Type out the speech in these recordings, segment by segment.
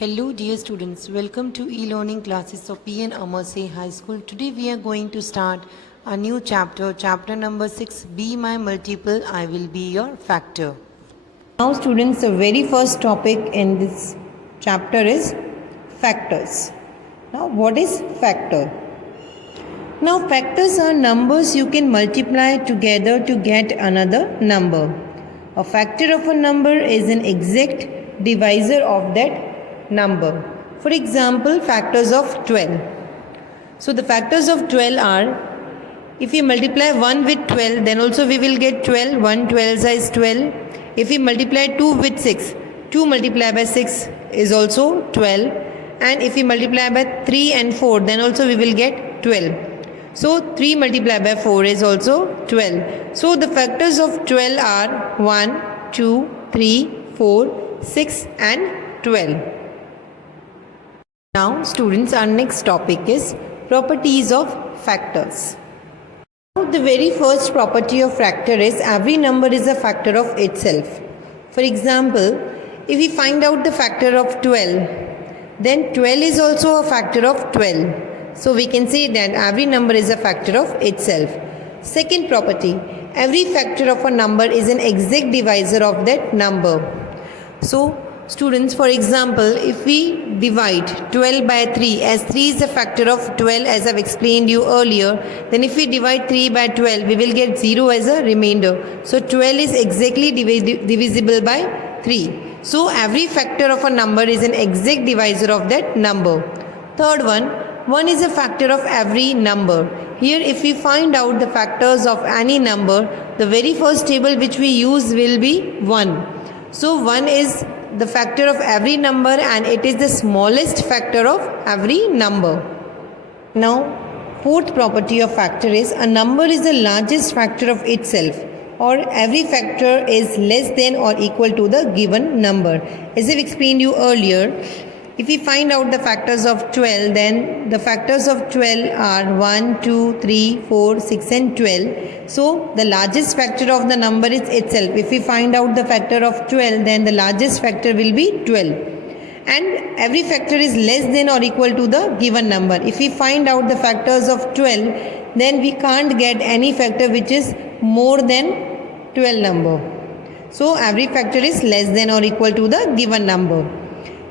Hello dear students, welcome to e-learning classes of P.N.AMERSEY High School. Today we are going to start a new chapter number 6, Be My Multiple, I Will Be Your Factor. Now students, the very first topic in this chapter is factors. Now what is factor? Now factors are numbers you can multiply together to get another number. A factor of a number is an exact divisor of that number. For example, factors of 12. So the factors of 12 are, if we multiply 1 with 12, then also we will get 12. 1 12 is 12. If we multiply 2 with 6, 2 multiplied by 6 is also 12. And if we multiply by 3 and 4, then also we will get 12. So 3 multiplied by 4 is also 12. So the factors of 12 are 1, 2, 3, 4, 6 and 12. Now students, our next topic is properties of factors. Now the very first property of factor is every number is a factor of itself. For example, if we find out the factor of 12, then 12 is also a factor of 12. So we can say that every number is a factor of itself. Second property, every factor of a number is an exact divisor of that number. So students, for example, if we divide 12 by 3, as 3 is a factor of 12 as I've explained you earlier, then if we divide 3 by 12, we will get 0 as a remainder. So 12 is exactly divisible by 3. So every factor of a number is an exact divisor of that number. Third one is a factor of every number. Here if we find out the factors of any number, the very first table which we use will be 1. So 1 is the factor of every number and it is the smallest factor of every number. Now, fourth property of factor is a number is the largest factor of itself, or every factor is less than or equal to the given number. As I've explained you earlier, if we find out the factors of 12, then the factors of 12 are 1, 2, 3, 4, 6 and 12. So the largest factor of the number is itself. If we find out the factor of 12, then the largest factor will be 12. And every factor is less than or equal to the given number. If we find out the factors of 12, then we can't get any factor which is more than 12 number. So every factor is less than or equal to the given number.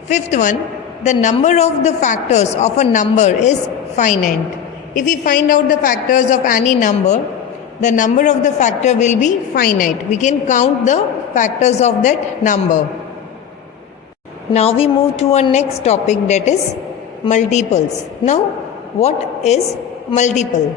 Fifth one, the number of the factors of a number is finite. If we find out the factors of any number, the number of the factor will be finite. We can count the factors of that number. Now we move to our next topic, that is multiples. Now what is multiple?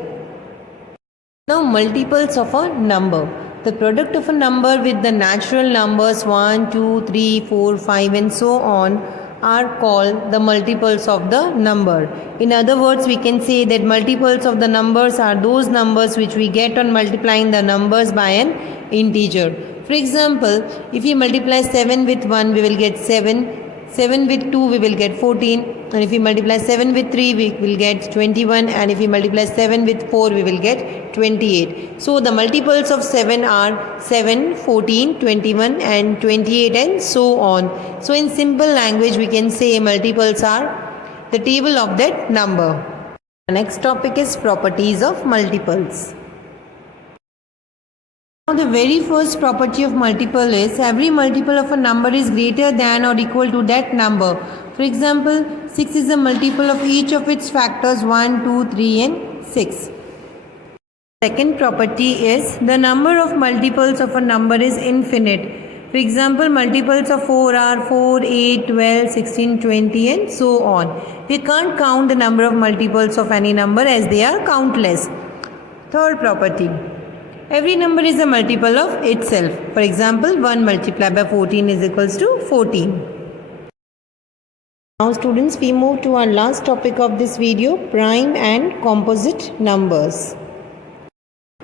Now multiples of a number. The product of a number with the natural numbers 1, 2, 3, 4, 5 and so on are called the multiples of the number. In other words, we can say that multiples of the numbers are those numbers which we get on multiplying the numbers by an integer. For example, if we multiply 7 with 1, we will get 7. 7 with 2, we will get 14. And if we multiply 7 with 3, we will get 21. And if we multiply 7 with 4, we will get 28. So the multiples of 7 are 7, 14, 21 and 28 and so on. So in simple language, we can say multiples are the table of that number. The next topic is properties of multiples. Now the very first property of multiple is every multiple of a number is greater than or equal to that number. For example, 6 is a multiple of each of its factors 1, 2, 3 and 6. Second property is the number of multiples of a number is infinite. For example, multiples of 4 are 4, 8, 12, 16, 20 and so on. We can't count the number of multiples of any number as they are countless. Third property, every number is a multiple of itself. For example, 1 multiplied by 14 is equals to 14. Now students, we move to our last topic of this video, prime and composite numbers.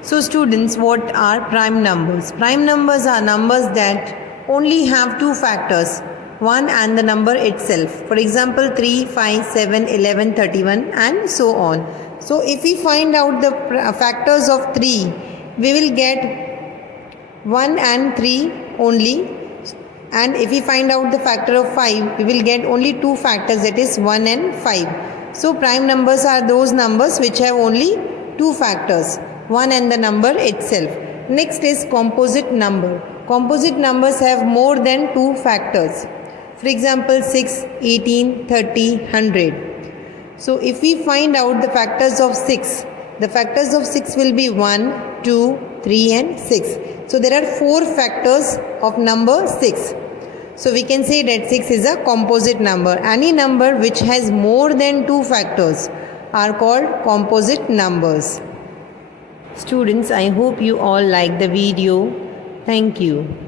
So students, what are prime numbers? Prime numbers are numbers that only have two factors, 1 and the number itself. For example, 3, 5, 7, 11, 31 and so on. So if we find out the factors of 3, we will get 1 and 3 only. And if we find out the factor of 5, we will get only two factors, that is 1 and 5. So prime numbers are those numbers which have only two factors, 1 and the number itself. Next is composite number. Composite numbers have more than two factors. For example, 6, 18, 30, 100. So if we find out the factors of 6, the factors of 6 will be 1, 2, 3 and 6. So there are four factors of number 6. So we can say that 6 is a composite number. Any number which has more than two factors are called composite numbers. Students, I hope you all like the video. Thank you.